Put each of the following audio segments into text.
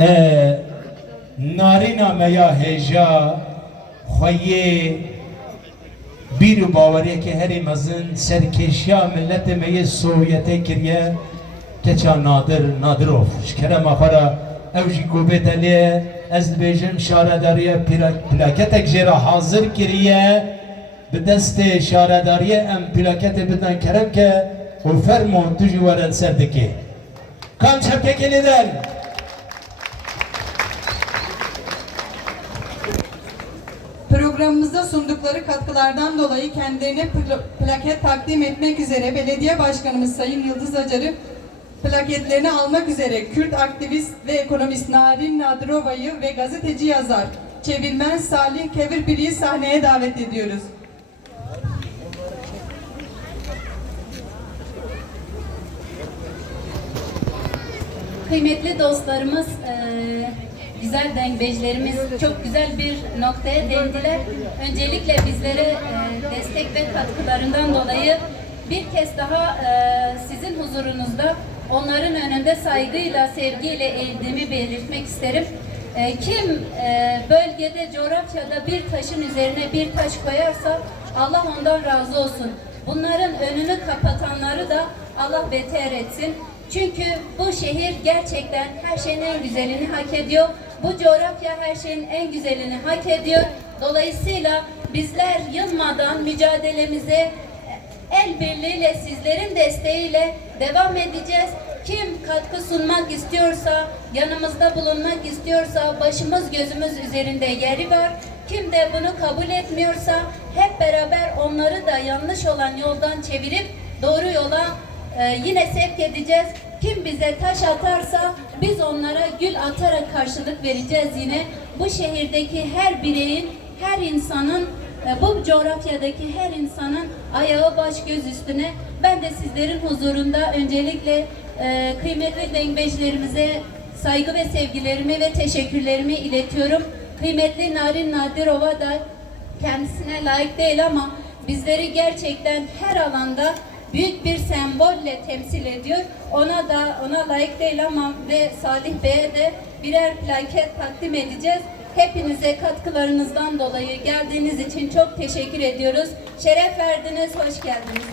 Ee, narina meya heja xoyê bir û baweriyekê herî mezin serkêşiya milletê me yê Sovyetê kiriye keça nadir nadirov ji kerema xwe re ew jî gobê delê ez dibêjim şaredariya pla- plaketek jê re hazir kiriye bi destê şaredariyê em plaketê bidin keremke û fermo tu jî were ser dikê kan çepkekê lêden Programımıza sundukları katkılardan dolayı kendilerine pl- plaket takdim etmek üzere Belediye Başkanımız Sayın Yıldız Acar'ı plaketlerini almak üzere Kürt aktivist ve ekonomist Narin Nadirova'yı ve gazeteci yazar çevirmen Salih Kevirpili'yi sahneye davet ediyoruz. Kıymetli dostlarımız, eee, güzel dengbejlerimiz çok güzel bir noktaya değindiler. Öncelikle bizlere eee, destek ve katkılarından dolayı bir kez daha eee, sizin huzurunuzda onların önünde saygıyla, sevgiyle eğildiğimi belirtmek isterim. Kim bölgede, coğrafyada bir taşın üzerine bir taş koyarsa Allah ondan razı olsun. Bunların önünü kapatanları da Allah beter etsin. Çünkü bu şehir gerçekten her şeyin en güzelini hak ediyor. Bu coğrafya her şeyin en güzelini hak ediyor. Dolayısıyla bizler yılmadan mücadelemize el birliğiyle sizlerin desteğiyle devam edeceğiz. Kim katkı sunmak istiyorsa, yanımızda bulunmak istiyorsa başımız gözümüz üzerinde yeri var. Kim de bunu kabul etmiyorsa hep beraber onları da yanlış olan yoldan çevirip doğru yola ee, yine sevk edeceğiz. Kim bize taş atarsa biz onlara gül atarak karşılık vereceğiz yine. Bu şehirdeki her bireyin, her insanın, e, bu coğrafyadaki her insanın ayağı baş göz üstüne. Ben de sizlerin huzurunda öncelikle e, kıymetli dengbejlerimize saygı ve sevgilerimi ve teşekkürlerimi iletiyorum. Kıymetli Narin Nadirova da kendisine layık değil ama bizleri gerçekten her alanda büyük bir sembolle temsil ediyor. Ona da ona layık değil ama ve Salih Bey'e de birer plaket takdim edeceğiz. Hepinize katkılarınızdan dolayı geldiğiniz için çok teşekkür ediyoruz. Şeref verdiniz, hoş geldiniz.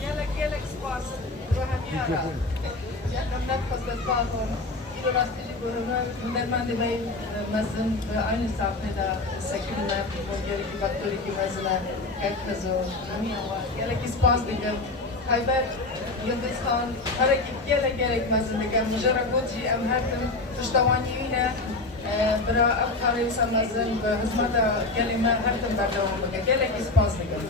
Jelek, jelek spas. Rohaniara. Yakın nefes esbazon. İlo rastili bölümü Ndermandi Bey mezun ve aynı sekülüne bu gereki bakteri ki mezuna hep kızı. Jelek spas dikim. Hayber Hindistan hareketiyene gerekmezligi mujarabotji em herkim piştawaniyine e, bira ev karê semezin bi hizmeta gelê me herkim berdewam bike gelek îspaz dikim.